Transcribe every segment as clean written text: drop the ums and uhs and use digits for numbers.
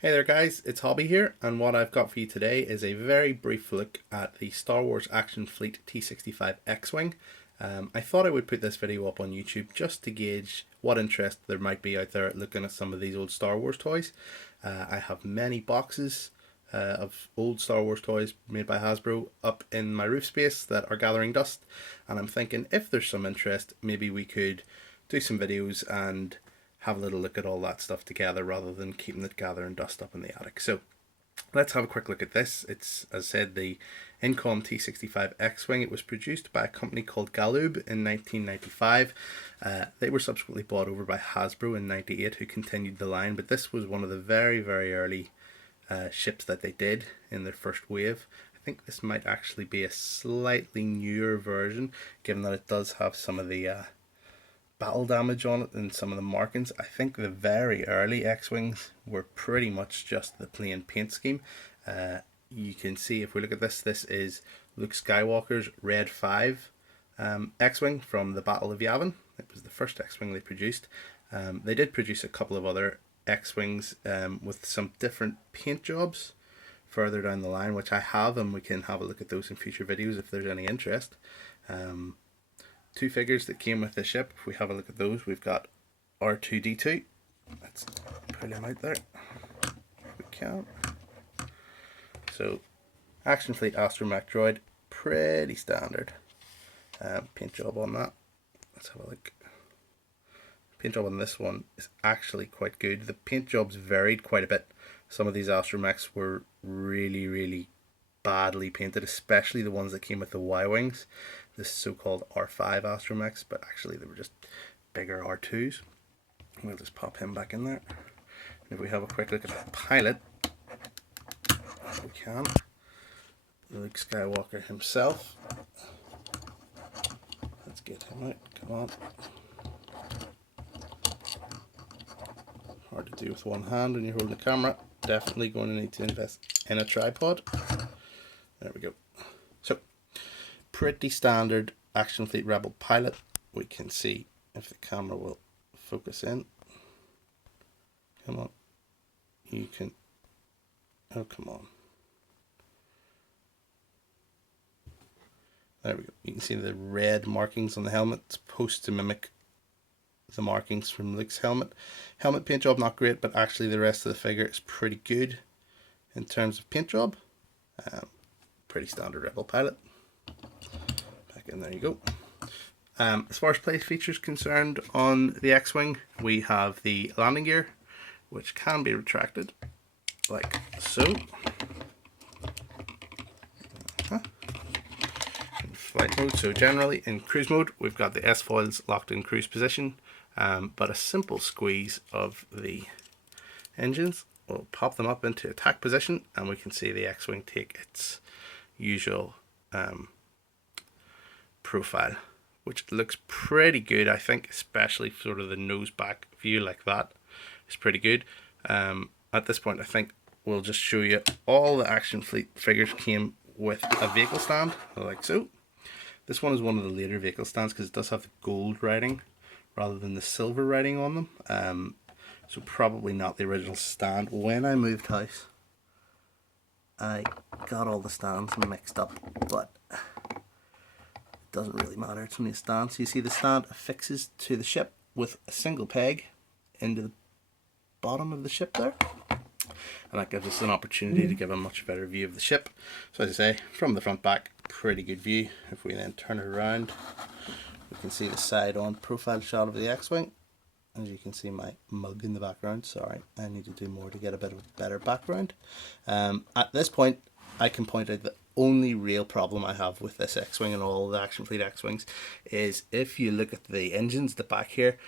Hey there guys, it's Hobby here, and what I've got for you today is a very brief look at the Star Wars Action Fleet T65 X-Wing. I thought I would put this video up on YouTube just to gauge what interest there might be out there looking at some of these old Star Wars toys. I have many boxes of old Star Wars toys made by Hasbro up in my roof space that are gathering dust, and I'm thinking if there's some interest, maybe we could do some videos and have a little look at all that stuff together rather than keeping it gathering dust up in the attic. So let's have a quick look at this. It's, as I said, the Incom T65 X-Wing. It was produced by a company called Galoob in 1995. They were subsequently bought over by Hasbro in 98, who continued the line, but this was one of the very, very early ships that they did in their first wave. I think this might actually be a slightly newer version, given that it does have some of the battle damage on it and some of the markings. I think the very early X-Wings were pretty much just the plain paint scheme. You can see if we look at this, this is Luke Skywalker's Red 5 X-Wing from the Battle of Yavin. It was the first X-Wing they produced. They did produce a couple of other X-Wings with some different paint jobs further down the line, which I have, and we can have a look at those in future videos if there's any interest. Two figures that came with the ship. If we have a look at those, we've got R2-D2. Let's pull him out there if we can. So, Action Fleet astromech droid, pretty standard. Paint job on that. Let's have a look. Paint job on this one is actually quite good. The paint jobs varied quite a bit. Some of these astromechs were really badly painted, especially the ones that came with the Y-Wings, the so-called R5 astromechs, but actually they were just bigger R2s. We'll just pop him back in there. And if we have a quick look at the pilot, if we can, Luke Skywalker himself. Let's get him out, come on. Hard to do with one hand when you're holding the camera. Definitely going to need to invest in a tripod. There we go. So, pretty standard Action Fleet Rebel pilot. We can see if the camera will focus in. Come on. You can... Oh, come on. There we go. You can see the red markings on the helmet. It's supposed to mimic the markings from Luke's helmet. Helmet paint job not great, but actually the rest of the figure is pretty good in terms of paint job. Pretty standard Rebel pilot. Back in, there you go. As far as play features concerned on the X-Wing, we have the landing gear, which can be retracted like so. In flight mode, so generally in cruise mode, we've got the S-foils locked in cruise position, but a simple squeeze of the engines will pop them up into attack position, and we can see the X-Wing take its usual profile, which looks pretty good. I think especially sort of the nose back view like that is pretty good. At this point I think we'll just show you all the Action Fleet figures came with a vehicle stand like so. This one is one of the later vehicle stands because it does have the gold writing rather than the silver writing on them, so probably not the original stand. When I moved house I got all the stands mixed up, but it doesn't really matter, it's only a stand. So you see the stand affixes to the ship with a single peg into the bottom of the ship there, and that gives us an opportunity to give a much better view of the ship. So as I say, from the front back, pretty good view. If we then turn it around, we can see the side on profile shot of the X-Wing. As you can see my mug in the background, sorry, I need to do more to get a bit of a better background. At this point, I can point out the only real problem I have with this X-Wing and all the Action Fleet X-Wings is if you look at the engines, the back here,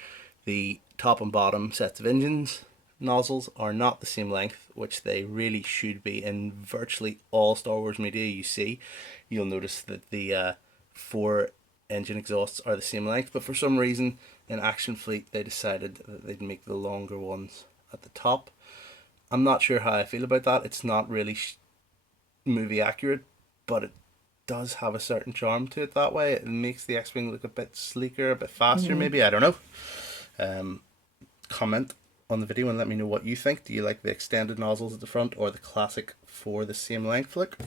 the top and bottom sets of engines nozzles are not the same length, which they really should be. In virtually all Star Wars media you see, you'll notice that the four engine exhausts are the same length, but for some reason in Action Fleet they decided that they'd make the longer ones at the top. I'm not sure how I feel about that. It's not really movie accurate, but it does have a certain charm to it that way. It makes the X-Wing look a bit sleeker, a bit faster maybe, I don't know. Comment on the video and let me know what you think. Do you like the extended nozzles at the front or the classic for the same length look?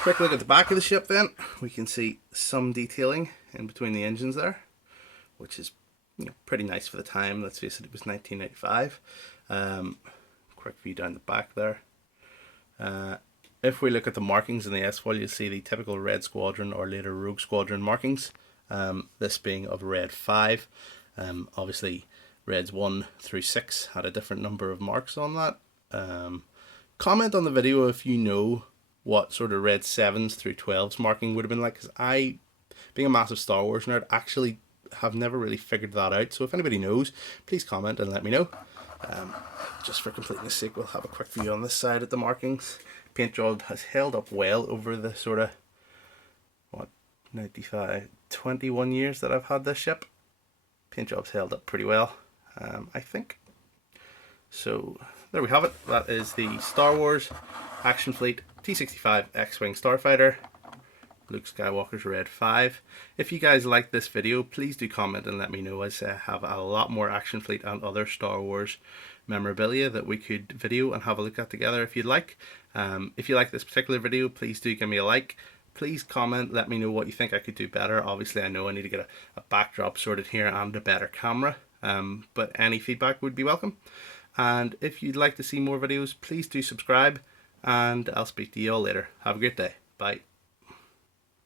Quick look at the back of the ship then. We can see some detailing in between the engines there, which is pretty nice for the time. Let's face it, it was 1995. Quick view down the back there. If we look at the markings in the S-foil, you'll see the typical Red Squadron or later Rogue Squadron markings, this being of Red 5. Obviously Reds 1 through 6 had a different number of marks on that. Comment on the video if you know what sort of Red 7s through 12s marking would have been like, because I, being a massive Star Wars nerd, actually have never really figured that out. So if anybody knows, please comment and let me know. Just for completeness sake, we'll have a quick view on this side at the markings. Paint job has held up well over the sort of, 21 years that I've had this ship. Paint job's held up pretty well, I think. So there we have it. That is the Star Wars Action Fleet T65 X-Wing Starfighter, Luke Skywalker's Red 5. If you guys like this video, please do comment and let me know, as I have a lot more Action Fleet and other Star Wars memorabilia that we could video and have a look at together if you'd like. If you like this particular video, please do give me a like. Please comment, let me know what you think I could do better. Obviously I know I need to get a backdrop sorted here and a better camera, but any feedback would be welcome. And if you'd like to see more videos, please do subscribe, and I'll speak to you all later. Have a great day. Bye.